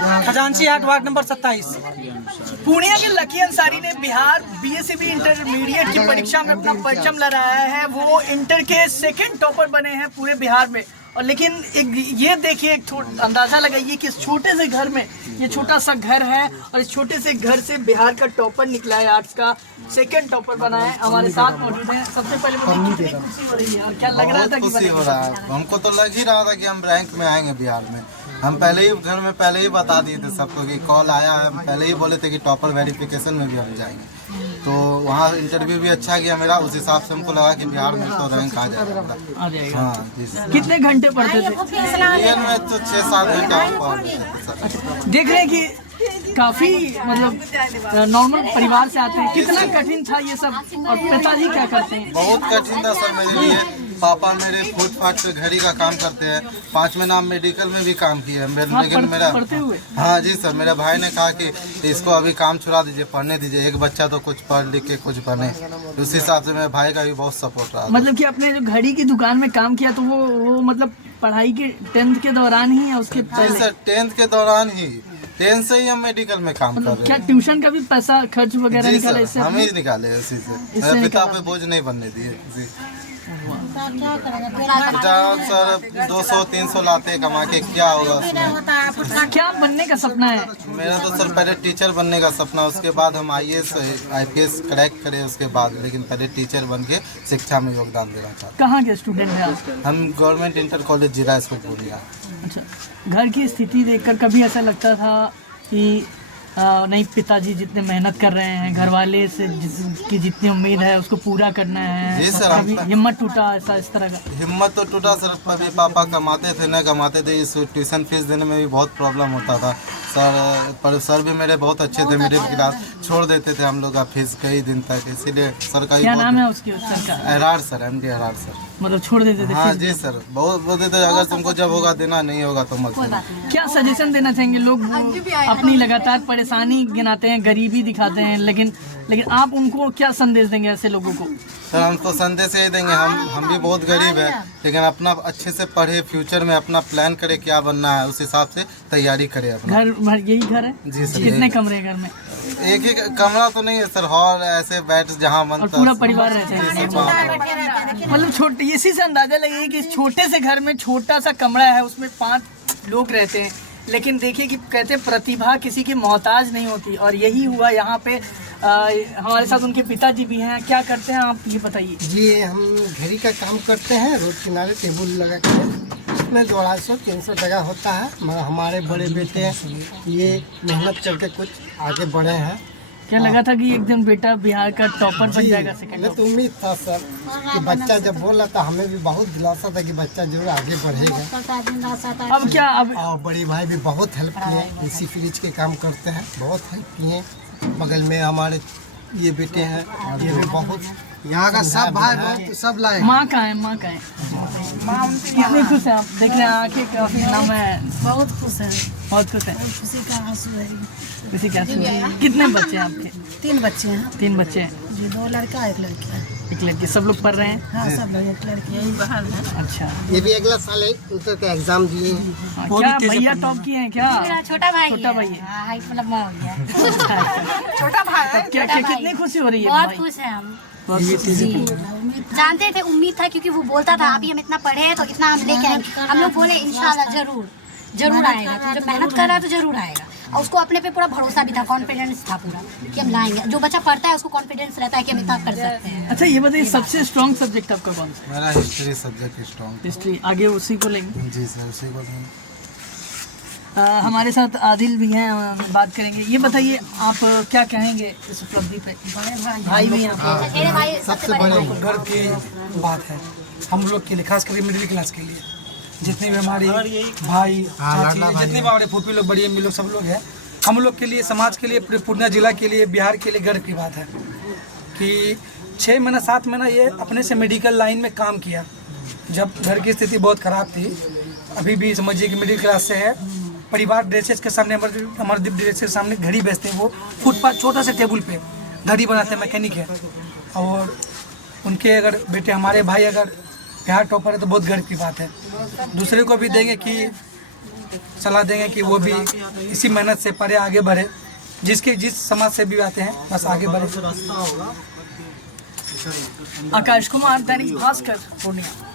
Khajanchi Hat ward number 27। Purnia के lucky Ansari ने Bihar BSCB intermediate की परीक्षा में अपना परचम लहराया है। वो इंटर के सेकंड टॉपर बने हैं पूरे बिहार में। और लेकिन ये देखिए, अंदाजा लगाइए कि इस छोटे से घर में, ये छोटा सा घर है और इस छोटे से घर से बिहार का टॉपर निकला है, आर्ट्स का सेकंड टॉपर बना है। हमारे साथ मौजूद हैं। सबसे पहले कितनी खुशी हो रही है और क्या लग रहा था? खुशी हो रहा है, हमको तो लग ही रहा था कि हम रैंक में आएंगे बिहार में। हम पहले ही घर में पहले ही बता दिए थे सबको कि कॉल आया है, हम पहले ही बोले थे कि टॉपर वेरिफिकेशन में भी हम जाएंगे। तो वहाँ इंटरव्यू भी अच्छा गया मेरा, उस हिसाब से हमको लगा कि बिहार में तो रैंक आ जाएगा। हाँ जी। कितने घंटे पढ़ते थे? में तो 6-7 घंटा पढ़ रहे। देख रहे हैं कि काफी मतलब नॉर्मल परिवार से आते हैं। कितना कठिन था ये सब? और पिताजी क्या करते हैं? बहुत कठिन था सर मेरे लिए। पापा मेरे फुटपाथ पे घड़ी का काम करते हैं, 5 महीना मेडिकल में भी काम किया है। लेकिन मेरा हाँ जी सर, मेरे भाई ने कहा कि इसको अभी काम छुड़ा दीजिए, पढ़ने दीजिए, एक बच्चा तो कुछ पढ़ लिख के कुछ बने। उस हिसाब से मेरे भाई का भी बहुत सपोर्ट रहा। मतलब कि आपने जो घड़ी की दुकान में काम किया तो वो मतलब पढ़ाई के 10th के दौरान ही या उसके पहले? सर 10th के दौरान ही, 10th से ही हम मेडिकल में काम कर रहे हैं। क्या ट्यूशन का भी पैसा खर्च वगैरह निकाले इससे? हम ही निकाले उसी से, मेरे पिता पे बोझ नहीं बनने दिए जी। सर 200-300 लाते कमा के क्या होगा उसमें? क्या बनने का सपना है? मेरा तो सर पहले टीचर बनने का सपना, उसके बाद हम IAS IPS क्रैक करें उसके बाद, लेकिन पहले टीचर बन के शिक्षा में योगदान देना चाहते। कहाँ के स्टूडेंट हैं आप? हम गवर्नमेंट इंटर कॉलेज जिला स्कूल पूर्णिया। अच्छा, घर की स्थिति देखकर कभी ऐसा लगता था कि नहीं, पिताजी जितने मेहनत कर रहे हैं, घर वाले से की जितनी उम्मीद है उसको पूरा करना है? जी सर, कभी हिम्मत टूटा ऐसा इस तरह का? हिम्मत तो टूटा सर। अभी पापा कमाते थे न कमाते थे, इस ट्यूशन फीस देने में भी बहुत प्रॉब्लम होता था सर। पर सर भी मेरे बहुत अच्छे थे, मिडिल क्लास, छोड़ देते थे हम लोग का फीस कई दिन तक, इसीलिए सर का। क्या नाम है उसकी? सर का error sir, MD error sir. मतलब छोड़ देते थे? हाँ जी सर, बहुत बोलते थे अगर तुमको जब होगा देना, नहीं होगा तो मत देना। क्या सजेशन देना चाहेंगे? लोग अपनी लगातार परेशानी गिनाते हैं, गरीबी दिखाते हैं, लेकिन आप उनको क्या संदेश देंगे ऐसे लोगों को? सर हम तो संदेश यही देंगे, हम भी बहुत गरीब है, लेकिन अपना अच्छे से पढ़े, फ्यूचर में अपना प्लान करे क्या बनना है, उस हिसाब से तैयारी करे अपना। घर यही घर है? जी सर। कितने कमरे हैं घर में? एक ही कमरा तो नहीं है सर, हॉल ऐसे बैठ जहाँ मन। और पूरा परिवार रहता है? मतलब छोटे, इसी से अंदाजा लगे कि छोटे से घर में छोटा सा कमरा है, उसमें 5 लोग रहते हैं। लेकिन देखिए कि कहते हैं प्रतिभा किसी की मोहताज नहीं होती, और यही हुआ यहाँ पे। हमारे साथ उनके पिताजी भी हैं। क्या करते हैं आप, ये बताइए? जी, हम घड़ी का काम करते हैं, रोड किनारे टेबल लगा कर, उसमें 250-300 जगह होता है। मगर हमारे बड़े बेटे ये मेहनत करके कुछ आगे बढ़े हैं। क्या लगा था कि एक दिन बेटा बिहार का टॉपर बन जाएगा? सेकंड तो उम्मीद था सर कि बच्चा जब बोला था, हमें भी बहुत दिलासा था कि बच्चा जरूर आगे बढ़ेगा। अब क्या? अब और बड़ी भाई भी बहुत हेल्प किए, इसी फ्रिज के काम करते हैं, बहुत हेल्प किए। बगल में हमारे ये बेटे हैं, ये भी बहुत, यहाँ का सब भाई बहुत सब लाए। माँ का है? माँ का है? कितनी खुश है आप? देख रहे हैं आंखें काफी नम है। बहुत खुश है, बहुत खुश है। खुशी का आंसू है। खुशी का आंसू है। कितने बच्चे हैं आपके? 3 बच्चे हैं 3 बच्चे हैं जी, 2 लड़का 1 लड़की है। एक लड़की। सब लोग पढ़ रहे हैं? हाँ, सब लोग, 1 लड़की है, बाहर है। अच्छा, ये भी अगला साल इंटर का एग्जाम दिए हैं। हाँ, क्या भैया टॉप किए हैं क्या? मेरा छोटा भाई है। हाँ, हाइट मतलब मैं हो गया। छोटा भाई। क्या कितनी खुशी हो रही है? बहुत खुश है हम जी। जानते थे, उम्मीद था, क्योंकि वो बोलता था अभी हम इतना पढ़े हैं तो इतना हम लेके आएंगे। हम लोग बोले इंशाल्लाह जरूर आएगा। तो जब मेहनत कर रहा है तो जरूर आएगा। और उसको अपने पे पूरा भरोसा भी था, कॉन्फिडेंस था पूरा कि हम लाएंगे। जो बच्चा पढ़ता है उसको कॉन्फिडेंस रहता है कि हम इतना कर सकते हैं। अच्छा, ये बताइए सबसे स्ट्रॉन्ग सब्जेक्ट आपका कौन सा? मेरा हिस्ट्री सब्जेक्ट स्ट्रॉन्ग। हिस्ट्री। आगे उसी को लेंगे? जी सर, उसी को लेंगे। हमारे साथ आदिल भी हैं, बात करेंगे। ये बताइए आप क्या कहेंगे इस उपलब्धि पे? भाई भी हैं। सबसे बड़े घर की बात है हम लोग के लिए, खास करके मिडिल क्लास के लिए। जितने भी हमारे भाई चाची, जितने भी हमारे फूफी लोग, बड़ी अम्मी लोग, सब लोग हैं, हम लोग के लिए, समाज के लिए, पूरे पूर्णिया जिला के लिए, बिहार के लिए गर्व की बात है कि 6 महीना 7 महीना ये अपने से मेडिकल लाइन में काम किया। जब घर की स्थिति बहुत ख़राब थी, अभी भी समझिए कि मिडिल क्लास से है। परिवार ड्रेसेस के सामने, अमरदीप ड्रेसेस के सामने घड़ी बेचते हैं। वो फुटपाथ छोटा सा टेबल पे घड़ी बनाते हैं, मैकेनिक है। और उनके अगर बेटे, हमारे भाई अगर बिहार टॉपर है तो बहुत गर्व की बात है। दूसरे को भी देंगे कि सलाह देंगे कि वो भी इसी मेहनत से पढ़े, आगे बढ़े। जिस समाज से भी आते हैं बस आगे बढ़े। आकाश कुमार, दैनिक भास्कर, पूर्णिया।